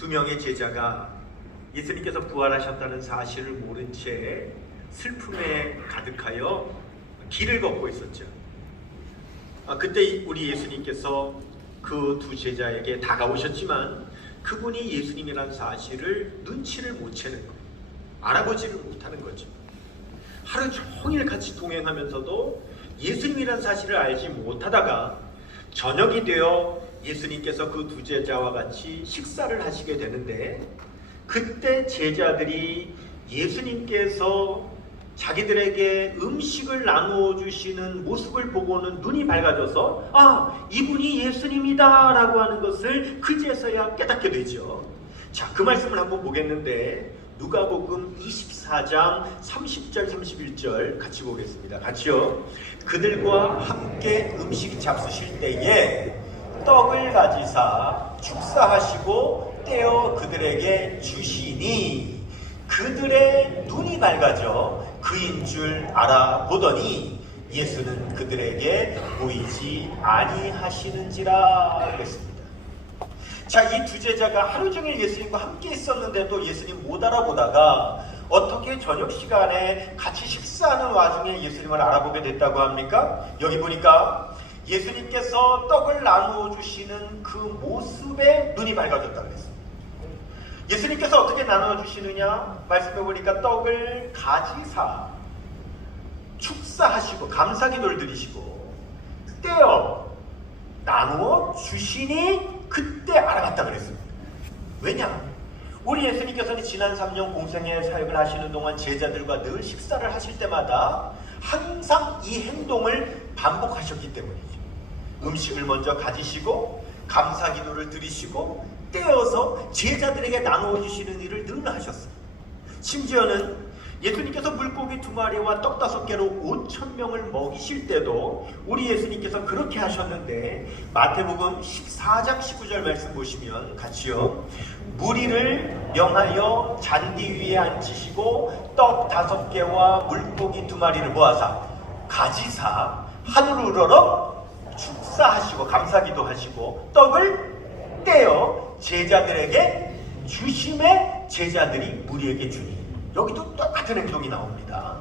두 명의 제자가 예수님께서 부활하셨다는 사실을 모른 채 슬픔에 가득하여 길을 걷고 있었죠. 그때 우리 예수님께서 그 두 제자에게 다가오셨지만 그분이 예수님이라는 사실을 눈치를 못 채는 거예요. 알아보지를 못하는 거죠. 하루 종일 같이 동행하면서도 예수님이라는 사실을 알지 못하다가 저녁이 되어 예수님께서 그 두 제자와 같이 식사를 하시게 되는데, 그때 제자들이 예수님께서 자기들에게 음식을 나누어 주시는 모습을 보고는 눈이 밝아져서 이분이 예수님이다 라고 하는 것을 그제서야 깨닫게 되죠. 자, 그 말씀을 한번 보겠는데 누가복음 24장 30절 31절 같이 보겠습니다. 같이요. 그들과 함께 음식 잡수실 때에 떡을 가지사 축사하시고 떼어 그들에게 주시니 그들의 눈이 밝아져 그인 줄 알아보더니 예수는 그들에게 보이지 아니하시는지라 그랬습니다. 자, 이 두 제자가 하루 종일 예수님과 함께 있었는데도 예수님 못 알아보다가 어떻게 저녁 시간에 같이 식사하는 와중에 예수님을 알아보게 됐다고 합니까? 여기 보니까 예수님께서 떡을 나누어 주시는 그 모습에 눈이 밝아졌다고 그랬습니다. 예수님께서 어떻게 나누어 주시느냐? 말씀해 보니까 떡을 가지사 축사하시고 감사기도를 드리시고 떼어 나누어 주시니 그때 알아봤다 그랬습니다. 왜냐? 우리 예수님께서는 지난 3년 공생애 사역을 하시는 동안 제자들과 늘 식사를 하실 때마다 항상 이 행동을 반복하셨기 때문이죠. 음식을 먼저 가지시고 감사기도를 드리시고 떼어서 제자들에게 나누어 주시는 일을 늘 하셨어요. 심지어는 예수님께서 물고기 2마리와 떡 5개로 5,000명을 먹이실 때도 우리 예수님께서 그렇게 하셨는데, 마태복음 14장 19절 말씀 보시면 같이요. 무리를 명하여 잔디 위에 앉히시고 떡 5개와 물고기 2마리를 모아사 가지사 하늘을 우러러 축사하시고 감사기도 하시고 떡을 떼어 제자들에게 주심에 제자들이 무리에게 주니, 여기도 똑같은 행동이 나옵니다.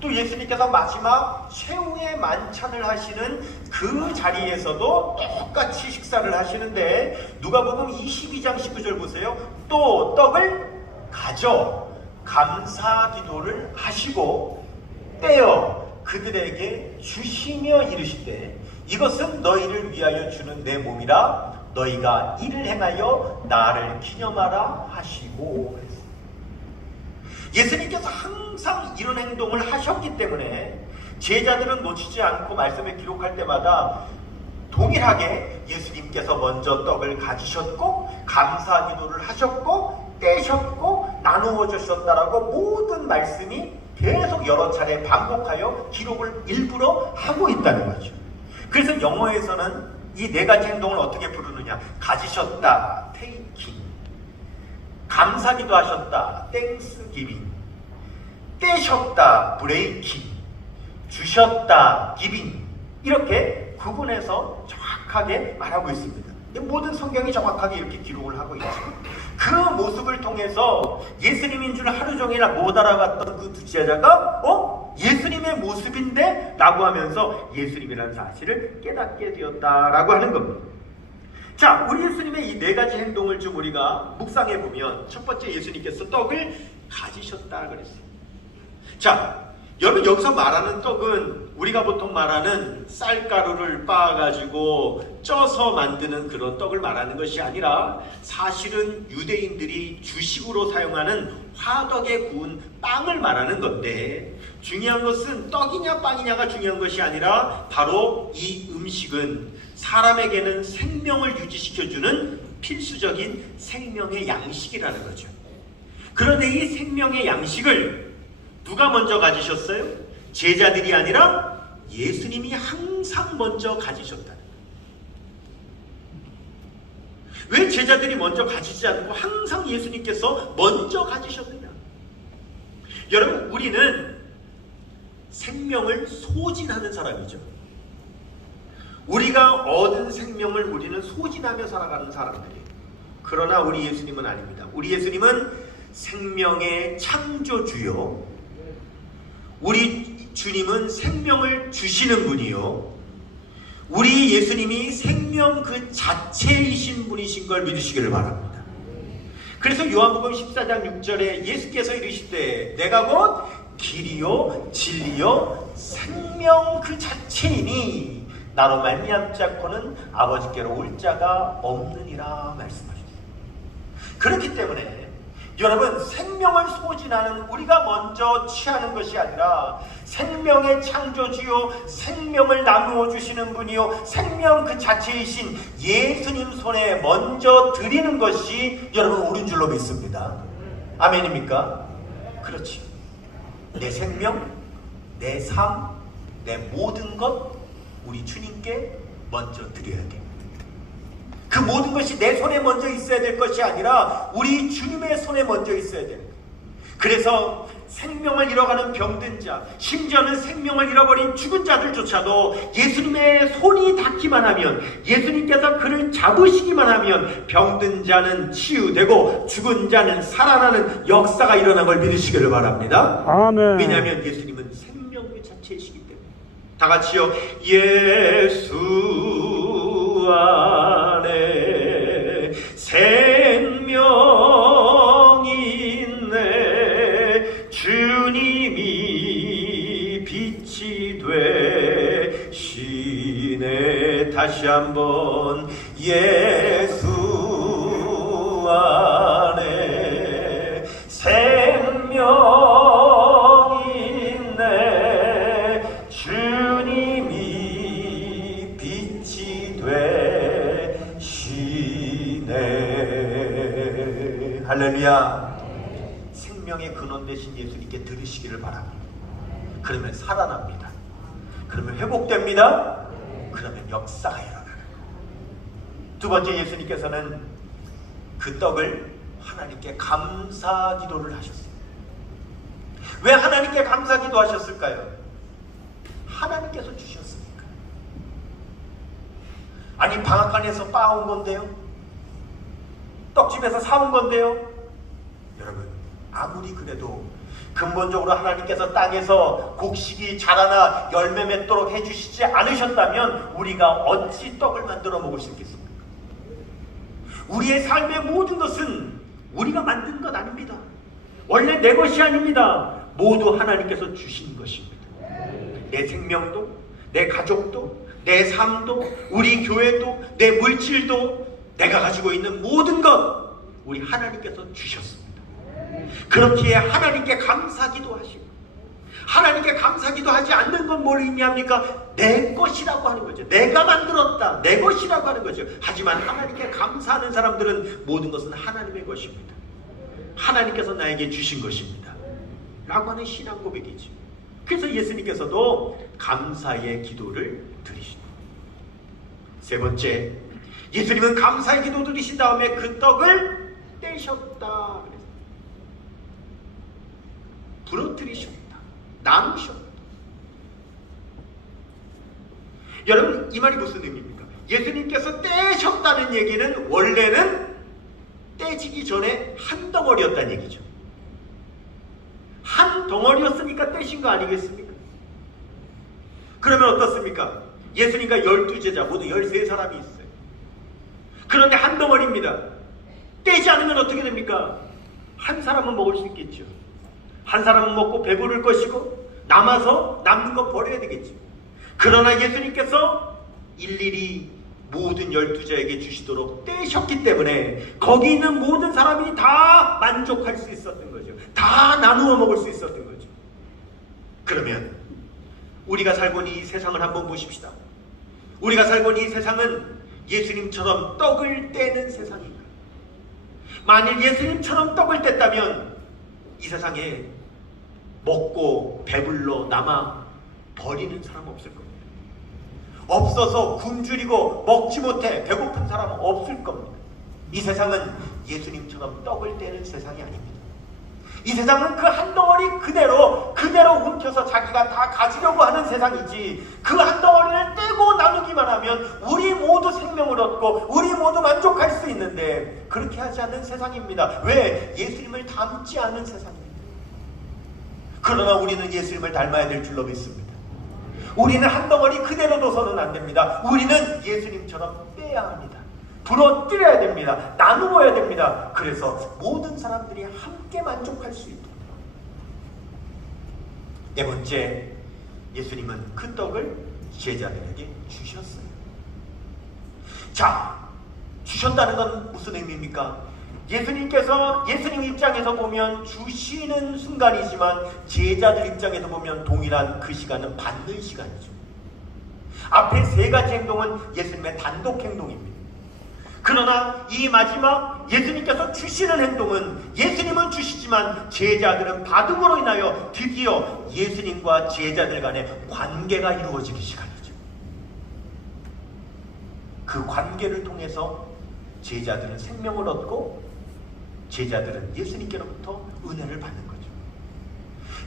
또 예수님께서 마지막 최후의 만찬을 하시는 그 자리에서도 똑같이 식사를 하시는데 누가복음 22장 19절 보세요. 또 떡을 가져 감사기도를 하시고 떼어 그들에게 주시며 이르시되 이것은 너희를 위하여 주는 내 몸이라 너희가 이를 행하여 나를 기념하라 하시고, 예수님께서 항상 이런 행동을 하셨기 때문에 제자들은 놓치지 않고 말씀에 기록할 때마다 동일하게 예수님께서 먼저 떡을 가지셨고 감사기도를 하셨고 떼셨고 나누어 주셨다라고 모든 말씀이 계속 여러 차례 반복하여 기록을 일부러 하고 있다는 거죠. 그래서 영어에서는 이 네 가지 행동을 어떻게 부르느냐? 가지셨다, taking, 감사기도 하셨다, thanksgiving, 떼셨다, breaking, 주셨다, giving, 이렇게 구분해서 정확하게 말하고 있습니다. 모든 성경이 정확하게 이렇게 기록을 하고 있죠. 그 모습을 통해서 예수님인 줄 하루 종일 못 알아봤던 그 두 제자가 예수님의 모습인데? 라고 하면서 예수님이라는 사실을 깨닫게 되었다라고 하는 겁니다. 자, 우리 예수님의 이 네 가지 행동을 좀 우리가 묵상해 보면, 첫 번째, 예수님께서 떡을 가지셨다 그랬어요. 자, 여러분, 여기서 말하는 떡은 우리가 보통 말하는 쌀가루를 빻아가지고 쪄서 만드는 그런 떡을 말하는 것이 아니라, 사실은 유대인들이 주식으로 사용하는 화덕에 구운 빵을 말하는 건데, 중요한 것은 떡이냐 빵이냐가 중요한 것이 아니라 바로 이 음식은 사람에게는 생명을 유지시켜주는 필수적인 생명의 양식이라는 거죠. 그런데 이 생명의 양식을 누가 먼저 가지셨어요? 제자들이 아니라 예수님이 항상 먼저 가지셨다는 거예요. 왜 제자들이 먼저 가지지 않고 항상 예수님께서 먼저 가지셨느냐? 여러분, 우리는 생명을 소진하는 사람이죠. 우리가 얻은 생명을 우리는 소진하며 살아가는 사람들이에요. 그러나 우리 예수님은 아닙니다. 우리 예수님은 생명의 창조주요, 우리 주님은 생명을 주시는 분이요, 우리 예수님이 생명 그 자체이신 분이신 걸 믿으시기를 바랍니다. 그래서 요한복음 14장 6절에 예수께서 이르시되 내가 곧 길이요 진리요 생명 그 자체이니 나로 말미암지 않고는 아버지께로 올 자가 없느니라 말씀하셨습니다. 그렇기 때문에 여러분, 생명을 소진하는 우리가 먼저 취하는 것이 아니라 생명의 창조주요, 생명을 나누어 주시는 분이요, 생명 그 자체이신 예수님 손에 먼저 드리는 것이 여러분 옳은 줄로 믿습니다. 아멘입니까? 그렇지. 내 생명, 내 삶, 내 모든 것 우리 주님께 먼저 드려야 돼. 그 모든 것이 내 손에 먼저 있어야 될 것이 아니라 우리 주님의 손에 먼저 있어야 돼요. 그래서 생명을 잃어가는 병든 자, 심지어는 생명을 잃어버린 죽은 자들조차도 예수님의 손이 닿기만 하면, 예수님께서 그를 잡으시기만 하면 병든 자는 치유되고 죽은 자는 살아나는 역사가 일어난 걸 믿으시기를 바랍니다. 아멘. 왜냐하면 예수님은 생명의 자체이시기 때문에. 다 같이요. 예수 안에 생명이 있네. 주님이 빛이 되시네. 다시 한번 예수 안에 생명이 있네. 주님이 빛이 되시네. 할렐루야. 생명의 근원 되신 예수님께 들으시기를 바랍니다. 그러면 살아납니다. 그러면 회복됩니다. 그러면 역사가 일어나는 거예요. 두 번째, 예수님께서는 그 떡을 하나님께 감사 기도를 하셨어요. 왜 하나님께 감사 기도하셨을까요? 하나님께서 주셨으니까. 아니, 방앗간에서 빻아온 건데요, 떡집에서 사온 건데요. 여러분, 아무리 그래도 근본적으로 하나님께서 땅에서 곡식이 자라나 열매 맺도록 해주시지 않으셨다면 우리가 어찌 떡을 만들어 먹을 수 있겠습니까? 우리의 삶의 모든 것은 우리가 만든 것 아닙니다. 원래 내 것이 아닙니다. 모두 하나님께서 주신 것입니다. 내 생명도, 내 가족도, 내 삶도, 우리 교회도, 내 물질도, 내가 가지고 있는 모든 것 우리 하나님께서 주셨습니다. 그렇기에 하나님께 감사기도 하시고, 하나님께 감사기도 하지 않는 건 뭘 의미합니까? 내 것이라고 하는 거죠. 내가 만들었다, 내 것이라고 하는 거죠. 하지만 하나님께 감사하는 사람들은 모든 것은 하나님의 것입니다. 하나님께서 나에게 주신 것입니다 라고 하는 신앙 고백이죠. 그래서 예수님께서도 감사의 기도를 드리십니다. 세 번째, 예수님은 감사의 기도 드리신 다음에 그 떡을 떼셨다, 부러뜨리셨다, 나누셨다. 여러분, 이 말이 무슨 의미입니까? 예수님께서 떼셨다는 얘기는 원래는 떼지기 전에 한 덩어리였다는 얘기죠. 한 덩어리였으니까 떼신 거 아니겠습니까? 그러면 어떻습니까? 예수님과 12제자 모두 13사람이 있어요. 그런데 한 덩어리입니다. 떼지 않으면 어떻게 됩니까? 한 사람은 먹을 수 있겠죠. 한 사람은 먹고 배부를 것이고 남아서 남는 거 버려야 되겠죠. 그러나 예수님께서 일일이 모든 12자에게 주시도록 떼셨기 때문에 거기 있는 모든 사람이 다 만족할 수 있었던 거죠. 다 나누어 먹을 수 있었던 거죠. 그러면 우리가 살고 있는 이 세상을 한번 보십시다. 우리가 살고 있는 이 세상은 예수님처럼 떡을 떼는 세상인가요? 만일 예수님처럼 떡을 뗐다면 이 세상에 먹고 배불러 남아 버리는 사람 없을 겁니다. 없어서 굶주리고 먹지 못해 배고픈 사람은 없을 겁니다. 이 세상은 예수님처럼 떡을 떼는 세상이 아닙니다. 이 세상은 그 한 덩어리 그대로 움켜서 자기가 다 가지려고 하는 세상이지, 그 한 덩어리를 떼고 나누기만 하면 우리 모두 생명 생명을 얻고 우리 모두 만족할 수 있는데 그렇게 하지 않는 세상입니다. 왜? 예수님을 닮지 않은 세상입니다. 그러나 우리는 예수님을 닮아야 될 줄로 믿습니다. 우리는 한 덩어리 그대로 둬서는 안 됩니다. 우리는 예수님처럼 빼야 합니다. 부러뜨려야 됩니다. 나누어야 됩니다. 그래서 모든 사람들이 함께 만족할 수 있도록. 네 번째, 예수님은 그 떡을 제자들에게 주셨어요. 자, 주셨다는 건 무슨 의미입니까? 예수님께서 예수님 입장에서 보면 주시는 순간이지만 제자들 입장에서 보면 동일한 그 시간은 받는 시간이죠. 앞에 세 가지 행동은 예수님의 단독 행동입니다. 그러나 이 마지막 예수님께서 주시는 행동은 예수님은 주시지만 제자들은 받음으로 인하여 드디어 예수님과 제자들 간의 관계가 이루어지기 시간이죠. 그 관계를 통해서 제자들은 생명을 얻고 제자들은 예수님께로부터 은혜를 받는 거죠.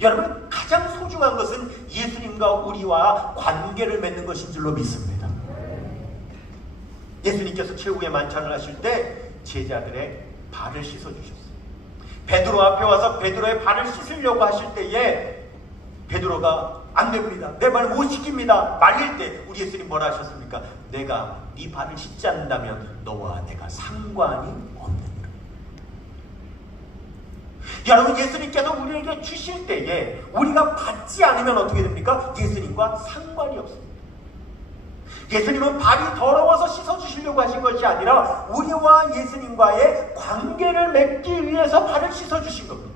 여러분, 가장 소중한 것은 예수님과 우리와 관계를 맺는 것인 줄로 믿습니다. 예수님께서 최후의 만찬을 하실 때 제자들의 발을 씻어주셨어요. 베드로 앞에 와서 베드로의 발을 씻으려고 하실 때에 베드로가 안 됩니다. 내 발 못 씻깁니다. 말릴 때 우리 예수님 뭐라 하셨습니까? 내가 네 발을 씻지 않는다면 너와 내가 상관이 없느니라. 여러분, 예수님께서 우리에게 주실 때에 우리가 받지 않으면 어떻게 됩니까? 예수님과 상관이 없습니다. 예수님은 발이 더러워서 씻어주시려고 하신 것이 아니라 우리와 예수님과의 관계를 맺기 위해서 발을 씻어주신 겁니다.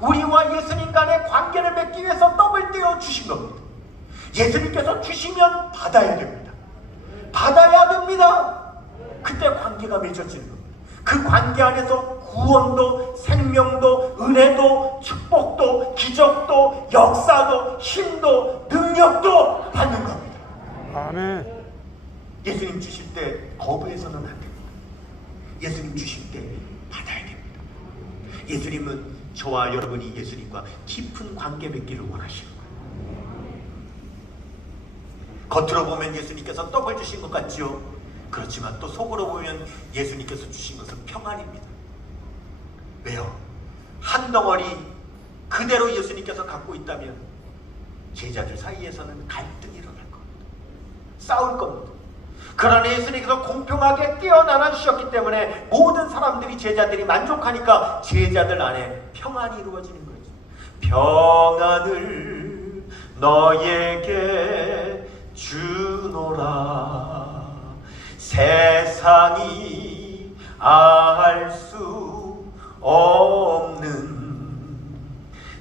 우리와 예수님 간의 관계를 맺기 위해서 떡을 떼어 주신 겁니다. 예수님께서 주시면 받아야 됩니다. 받아야 됩니다. 그때 관계가 맺어지는 겁니다. 그 관계 안에서 구원도, 생명도, 은혜도, 축복도, 기적도, 역사도, 힘도, 능력도 받는 겁니다. 아멘. 예수님 주실 때 거부해서는 안 됩니다. 예수님 주실 때 받아야 됩니다. 예수님은 저와 여러분이 예수님과 깊은 관계 맺기를 원하시는 거예요. 겉으로 보면 예수님께서 떡을 주신 것 같죠? 그렇지만 또 속으로 보면 예수님께서 주신 것은 평안입니다. 왜요? 한 덩어리 그대로 예수님께서 갖고 있다면 제자들 사이에서는 갈등이 일어날 겁니다. 싸울 겁니다. 그러나 예수님께서 공평하게 떼어나눠 주셨기 때문에 모든 사람들이, 제자들이 만족하니까 제자들 안에 평안이 이루어지는 거죠. 평안을 너에게 주노라. 세상이 알 수 없는,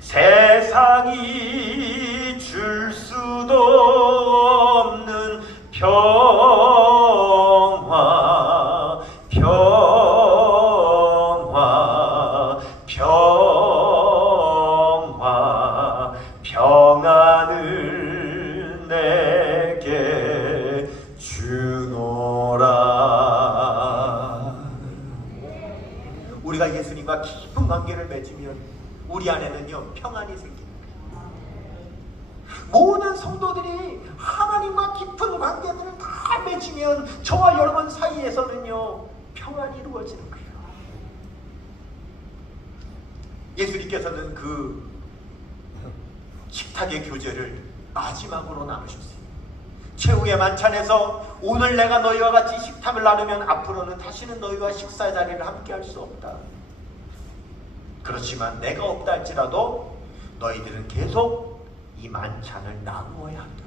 세상이 줄 수도 없는 평화, 평화, 평화, 평안을 내게 주노라. 우리가 예수님과 깊은 관계를 맺으면 우리 안에는요 평안이 생깁니다. 모든 성도들이 하나님과 깊은 관계들을 다 맺으면 저와 여러분 사이에서는요 평안이 이루어지는 거예요. 예수님께서는 그 식탁의 교제를 마지막으로 나누셨어요. 최후의 만찬에서 오늘 내가 너희와 같이 식탁을 나누면 앞으로는 다시는 너희와 식사 자리를 함께 할 수 없다. 그렇지만 내가 없다 할지라도 너희들은 계속 이 만찬을 나누어야 한다.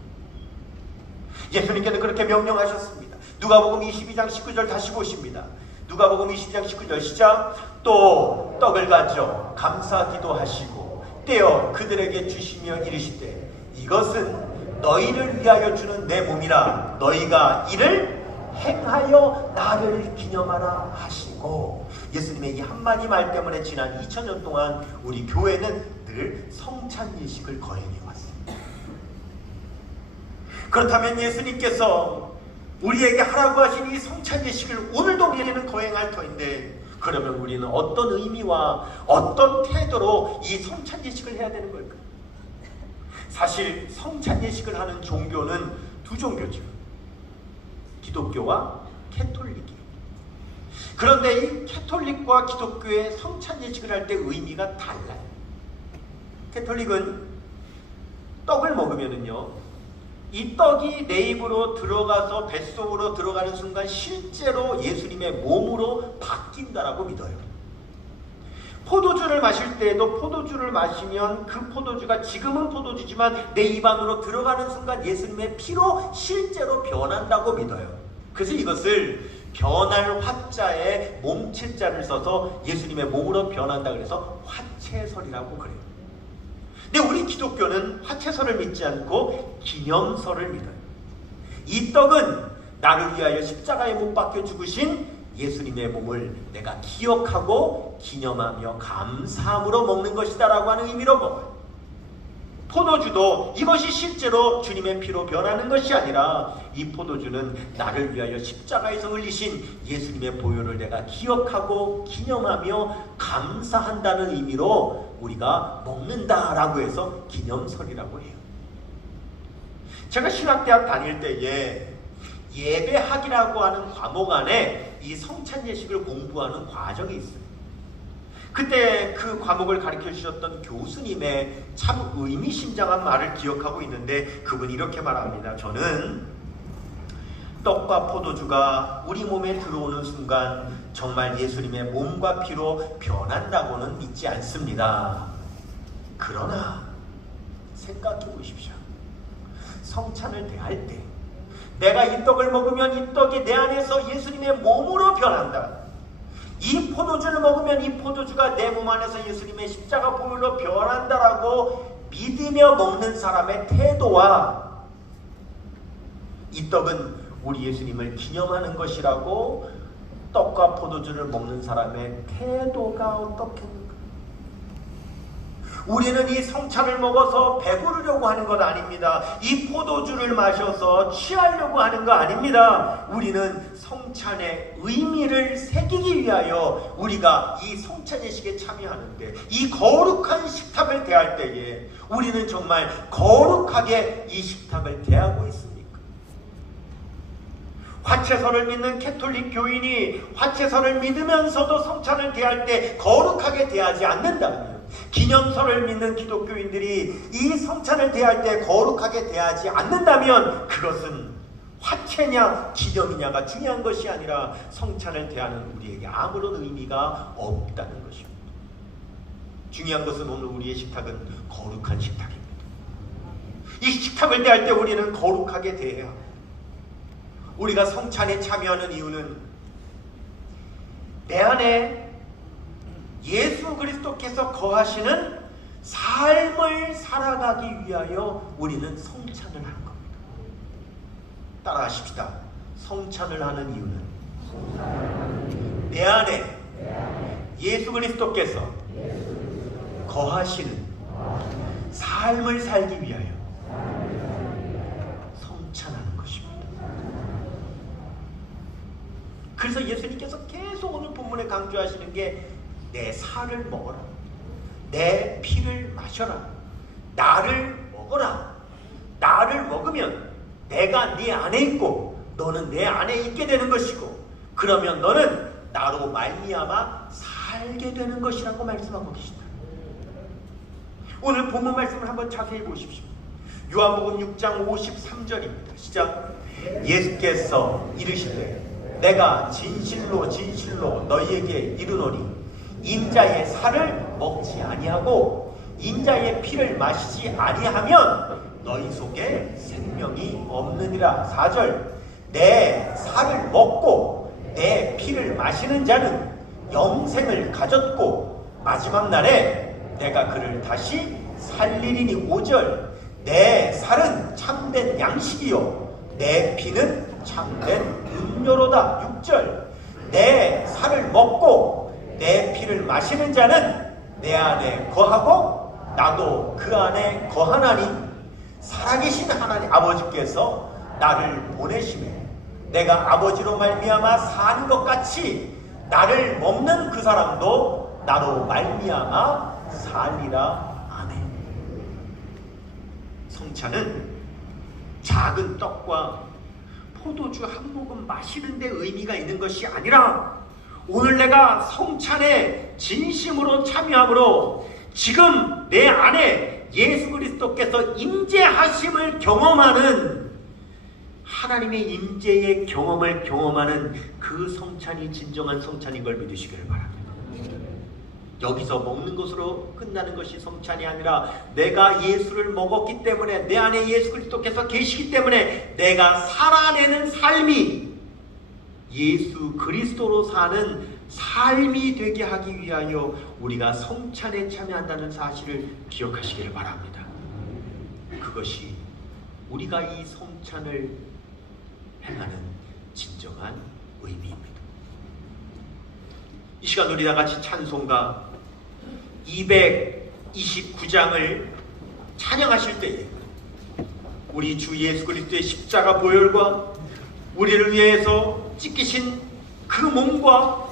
예수님께서 그렇게 명령하셨습니다. 누가복음 22장 19절 다시 보십니다. 누가복음 22장 19절 시작. 또 떡을 가져 감사 기도하시고 떼어 그들에게 주시며 이르시되 이것은 너희를 위하여 주는 내 몸이라. 너희가 이를 행하여 나를 기념하라 하시고, 예수님의 이 한마디 말 때문에 지난 2000년 동안 우리 교회는 늘 성찬 예식을 거행해 왔습니다. 그렇다면 예수님께서 우리에게 하라고 하신 이 성찬 예식을 오늘도 우리는 거행할 터인데, 그러면 우리는 어떤 의미와 어떤 태도로 이 성찬 예식을 해야 되는 걸까요? 사실 성찬 예식을 하는 종교는 두 종교죠. 기독교와 캐톨릭이에요. 그런데 이 캐톨릭과 기독교의 성찬 예식을 할 때 의미가 달라요. 캐톨릭은 떡을 먹으면은요, 이 떡이 내 입으로 들어가서 뱃속으로 들어가는 순간 실제로 예수님의 몸으로 바뀐다라고 믿어요. 포도주를 마실 때에도 포도주를 마시면 그 포도주가 지금은 포도주지만 내 입 안으로 들어가는 순간 예수님의 피로 실제로 변한다고 믿어요. 그래서 이것을 변할 화자에 몸체자를 써서 예수님의 몸으로 변한다 그래서 화채설이라고 그래요. 근데 우리 기독교는 화채설을 믿지 않고 기념설을 믿어요. 이 떡은 나를 위하여 십자가에 못 박혀 죽으신 예수님의 몸을 내가 기억하고 기념하며 감사함으로 먹는 것이다 라고 하는 의미로 먹어요. 포도주도 이것이 실제로 주님의 피로 변하는 것이 아니라 이 포도주는 나를 위하여 십자가에서 흘리신 예수님의 보혈을 내가 기억하고 기념하며 감사한다는 의미로 우리가 먹는다라고 해서 기념설이라고 해요. 제가 신학대학 다닐 때에 예배학이라고 하는 과목 안에 이 성찬 예식을 공부하는 과정이 있어요. 그때 그 과목을 가르쳐 주셨던 교수님의 참 의미심장한 말을 기억하고 있는데 그분이 이렇게 말합니다. 저는 떡과 포도주가 우리 몸에 들어오는 순간 정말 예수님의 몸과 피로 변한다고는 믿지 않습니다. 그러나 생각해 보십시오. 성찬을 대할 때 내가 이 떡을 먹으면 이 떡이 내 안에서 예수님의 몸으로 변한다. 이 포도주를 먹으면 이 포도주가 내 몸 안에서 예수님의 십자가 보혈로 변한다라고 믿으며 먹는 사람의 태도와 이 떡은 우리 예수님을 기념하는 것이라고 떡과 포도주를 먹는 사람의 태도가 어떻겠는가? 우리는 이 성찬을 먹어서 배부르려고 하는 것 아닙니다. 이 포도주를 마셔서 취하려고 하는 거 아닙니다. 우리는 성찬의 의미를 새기기 위하여 우리가 이 성찬 예식에 참여하는데 이 거룩한 식탁을 대할 때에 우리는 정말 거룩하게 이 식탁을 대하고 있습니까? 화채설을 믿는 캐톨릭 교인이 화채설을 믿으면서도 성찬을 대할 때 거룩하게 대하지 않는다면 기념설을 믿는 기독교인들이 이 성찬을 대할 때 거룩하게 대하지 않는다면 그것은 화채냐 기념이냐가 중요한 것이 아니라 성찬을 대하는 우리에게 아무런 의미가 없다는 것입니다. 중요한 것은 오늘 우리의 식탁은 거룩한 식탁입니다. 이 식탁을 대할 때 우리는 거룩하게 대해야 합니다. 우리가 성찬에 참여하는 이유는 내 안에 예수 그리스도께서 거하시는 삶을 살아가기 위하여 우리는 성찬을 하는 겁니다. 따라하십시다. 성찬을 하는 이유는 내 안에 예수 그리스도께서 거하시는 삶을 살기 위하여 성찬하는 것입니다. 그래서 예수님께서 계속 오늘 본문에 강조하시는 게 내 살을 먹어라. 내 피를 마셔라. 나를 먹어라. 나를 먹으면 내가 네 안에 있고 너는 내 안에 있게 되는 것이고 그러면 너는 나로 말미암아 살게 되는 것이라고 말씀하고 계시다. 오늘 본문 말씀을 한번 자세히 보십시오. 요한복음 6장 53절입니다. 시작. 예수께서 이르시되 내가 진실로 진실로 너희에게 이르노니 인자의 살을 먹지 아니하고 인자의 피를 마시지 아니하면 너희 속에 생명이 없느니라. 4절. 내 살을 먹고 내 피를 마시는 자는 영생을 가졌고 마지막 날에 내가 그를 다시 살리리니. 5절. 내 살은 참된 양식이요 내 피는 참된 음료로다. 6절. 내 살을 먹고 내 피를 마시는 자는 내 안에 거하고 나도 그 안에 거하나니 살아계신 하나님 아버지께서 나를 보내시매 내가 아버지로 말미암아 사는 것 같이 나를 먹는 그 사람도 나로 말미암아 살리라. 아멘. 성찬은 작은 떡과 포도주 한 모금 마시는 데 의미가 있는 것이 아니라 오늘 내가 성찬에 진심으로 참여함으로 지금 내 안에 예수 그리스도께서 임재하심을 경험하는, 하나님의 임재의 경험을 경험하는 그 성찬이 진정한 성찬인 걸 믿으시기를 바랍니다. 여기서 먹는 것으로 끝나는 것이 성찬이 아니라 내가 예수를 먹었기 때문에, 내 안에 예수 그리스도께서 계시기 때문에 내가 살아내는 삶이 예수 그리스도로 사는 삶이 되게 하기 위하여 우리가 성찬에 참여한다는 사실을 기억하시기를 바랍니다. 그것이 우리가 이 성찬을 행하는 진정한 의미입니다. 이 시간 우리 다 같이 찬송가 229장을 찬양하실 때에 우리 주 예수 그리스도의 십자가 보혈과 우리를 위해서 찢기신 그 몸과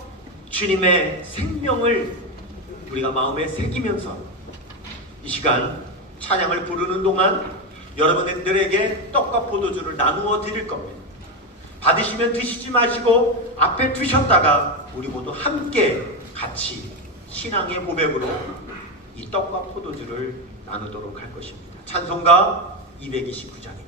주님의 생명을 우리가 마음에 새기면서 이 시간 찬양을 부르는 동안 여러분들에게 떡과 포도주를 나누어 드릴 겁니다. 받으시면 드시지 마시고 앞에 두셨다가 우리 모두 함께 같이 신앙의 고백으로 이 떡과 포도주를 나누도록 할 것입니다. 찬송가 229장입니다.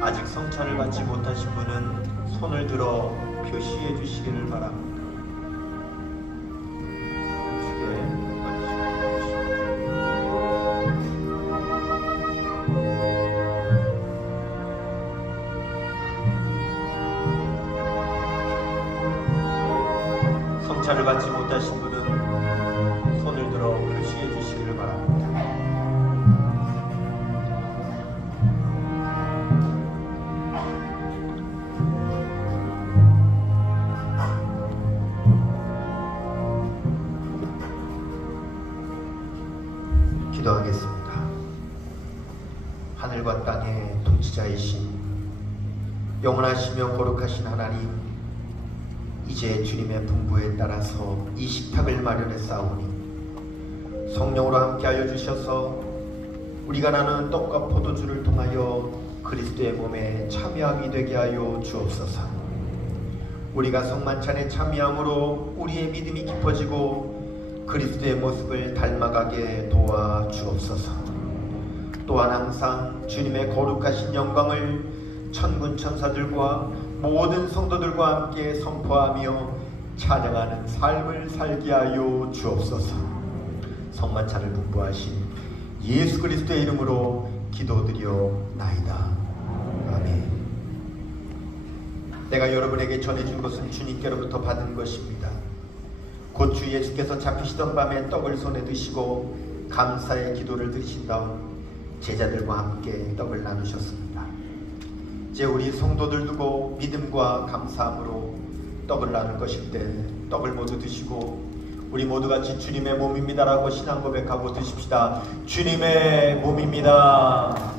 아직 성찬을 받지 못하신 분은 손을 들어 표시해 주시기를 바랍니다. 성찬을 받지 못하신 분은 손을 들어 표시해 주시기를 바랍니다. 기도하겠습니다. 하늘과 땅의 통치자이신 영원하시며 거룩하신 하나님, 이제 주님의 분부에 따라서 이 식탁을 마련했사오니 성령으로 함께하여 주셔서 우리가 나누는 떡과 포도주를 통하여 그리스도의 몸에 참여함이 되게 하여 주옵소서. 우리가 성만찬에 참여함으로 우리의 믿음이 깊어지고 그리스도의 모습을 닮아가게 도와 주옵소서. 또한 항상 주님의 거룩하신 영광을 천군 천사들과 모든 성도들과 함께 선포하며 찬양하는 삶을 살게 하여 주옵소서. 성만찬을 분부하신 예수 그리스도의 이름으로 기도드려나이다. 아멘. 내가 여러분에게 전해준 것은 주님께로부터 받은 것입니다. 곧 주 예수께서 잡히시던 밤에 떡을 손에 드시고 감사의 기도를 드신 다음 제자들과 함께 떡을 나누셨습니다. 이제 우리 성도들 두고 믿음과 감사함으로 떡을 나눌 것일 때 떡을 모두 드시고 우리 모두 같이 주님의 몸입니다라고 신앙 고백하고 드십시다. 주님의 몸입니다.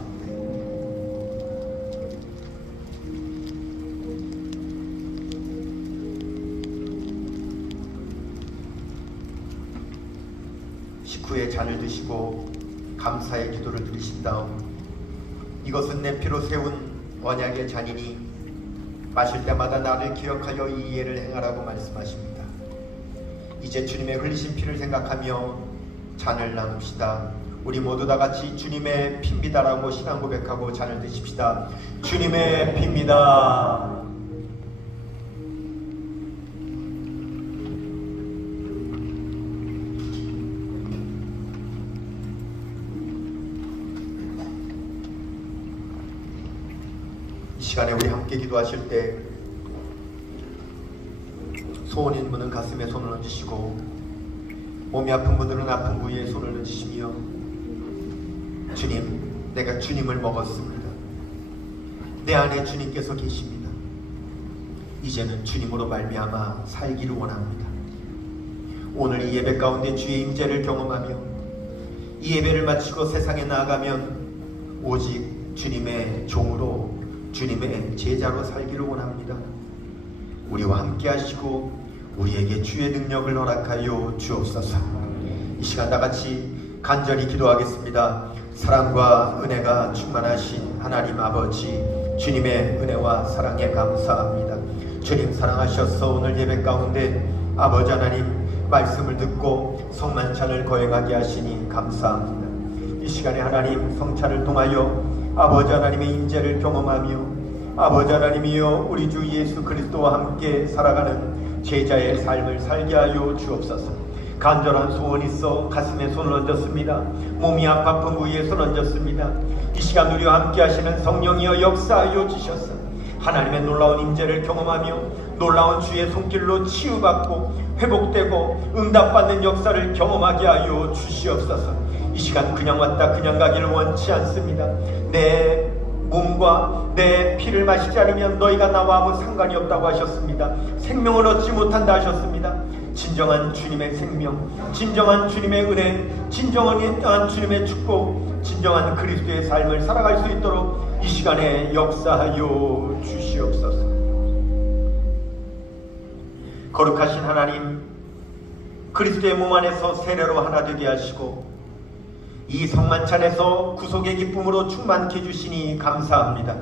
식후에 잔을 드시고 감사의 기도를 드리신 다음 이것은 내 피로 세운 언약의 잔이니 마실 때마다 나를 기억하여 이 예를 행하라고 말씀하십니다. 이제 주님의 흘리신 피를 생각하며 잔을 나눕시다. 우리 모두 다 같이 주님의 피입니다라고 신앙 고백하고 잔을 드십시다. 주님의 피입니다. 이 시간에 우리 함께 기도하실 때 소원 있는 분은 가슴에 손을 얹으시고 몸이 아픈 분들은 아픈 부위에 손을 얹으시며 주님, 내가 주님을 먹었습니다. 내 안에 주님께서 계십니다. 이제는 주님으로 말미암아 살기를 원합니다. 오늘 이 예배 가운데 주의 임재를 경험하며 이 예배를 마치고 세상에 나아가면 오직 주님의 종으로 주님의 제자로 살기를 원합니다. 우리와 함께 하시고 우리에게 주의 능력을 허락하여 주옵소서. 이 시간 다같이 간절히 기도하겠습니다. 사랑과 은혜가 충만하신 하나님 아버지, 주님의 은혜와 사랑에 감사합니다. 주님 사랑하셔서 오늘 예배 가운데 아버지 하나님 말씀을 듣고 성만찬을 거행하게 하시니 감사합니다. 이 시간에 하나님 성찬을 통하여 아버지 하나님의 임재를 경험하며 아버지 하나님이여 우리 주 예수 그리스도와 함께 살아가는 제자의 삶을 살게 하여 주옵소서. 간절한 소원이 있어 가슴에 손을 얹었습니다. 몸이 아픈 부위에 손 얹었습니다. 이 시간 우리와 함께 하시는 성령이여 역사하여 주셔서 하나님의 놀라운 임재를 경험하며 놀라운 주의 손길로 치유받고 회복되고 응답받는 역사를 경험하게 하여 주시옵소서. 이 시간 그냥 왔다 그냥 가기를 원치 않습니다. 내 몸과 내 피를 마시지 않으면 너희가 나와 아무 상관이 없다고 하셨습니다. 생명을 얻지 못한다 하셨습니다. 진정한 주님의 생명, 진정한 주님의 은혜, 진정한 주님의 축복, 진정한 그리스도의 삶을 살아갈 수 있도록 이 시간에 역사하여 주시옵소서. 거룩하신 하나님, 그리스도의 몸 안에서 세례로 하나 되게 하시고 이 성만찬에서 구속의 기쁨으로 충만케 해주시니 감사합니다.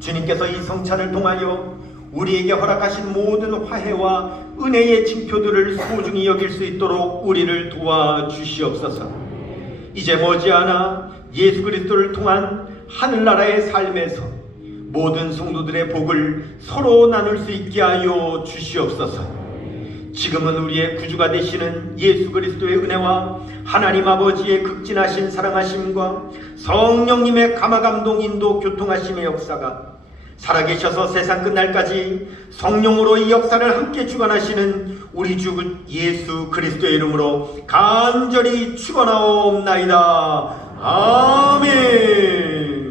주님께서 이 성찬을 통하여 우리에게 허락하신 모든 화해와 은혜의 징표들을 소중히 여길 수 있도록 우리를 도와주시옵소서. 이제 머지않아 예수 그리스도를 통한 하늘나라의 삶에서 모든 성도들의 복을 서로 나눌 수 있게 하여 주시옵소서. 지금은 우리의 구주가 되시는 예수 그리스도의 은혜와 하나님 아버지의 극진하신 사랑하심과 성령님의 감화감동 인도 교통하심의 역사가 살아계셔서 세상 끝날까지 성령으로 이 역사를 함께 주관하시는 우리 주 예수 그리스도의 이름으로 간절히 축원하옵나이다. 아멘.